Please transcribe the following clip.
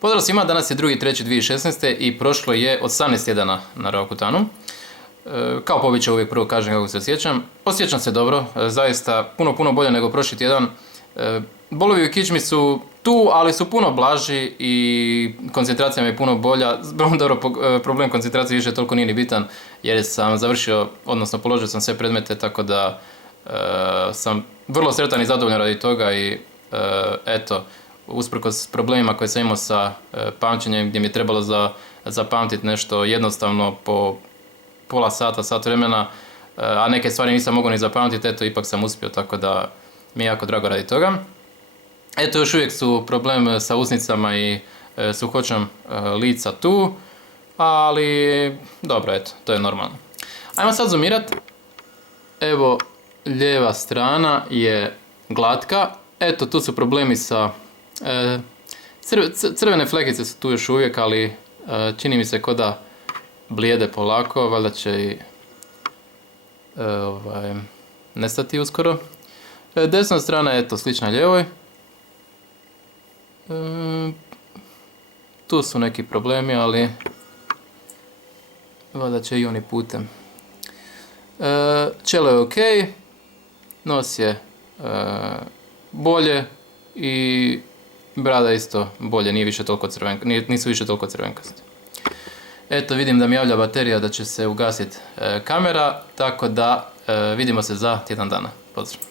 Pozdrav svima, danas je 2.3.2016. i prošlo je 18 tjedana na Rakutanu. Kao pobičaj uvijek prvo kažem kako se osjećam. Osjećam se dobro, zaista puno bolje nego prošli tjedan. Bolovi u kičmi su tu, ali su puno blaži i koncentracija mi je puno bolja. Dobro, problem koncentracije više toliko nije ni bitan jer sam završio, odnosno položio sam sve predmete, tako da sam vrlo sretan i zadovoljan radi toga i eto, usprkos problemima koje sam imao sa pamćenjem gdje mi je trebalo zapamtiti nešto jednostavno po pola sata, sat vremena, a neke stvari nisam mogao ni zapamtiti, eto ipak sam uspio, tako da mi je jako drago radi toga. Eto, još uvijek su problem sa usnicama i suhoćom lica tu, ali dobro, eto, to je normalno. Ajmo sad zoomirat. Evo, lijeva strana je glatka. Eto, tu su problemi sa... crvene flekice su tu još uvijek, ali čini mi se ko da blijede polako, valjda će i nestati uskoro. Desna strana je eto slična ljevoj. Tu su neki problemi, ali valjda će i oni putem. Čelo je ok, nos je bolje i brada isto bolje, nisu više toliko crvenkasti. Eto, vidim da mi javlja baterija da će se ugasiti kamera, tako da vidimo se za tjedan dana. Pozdrav!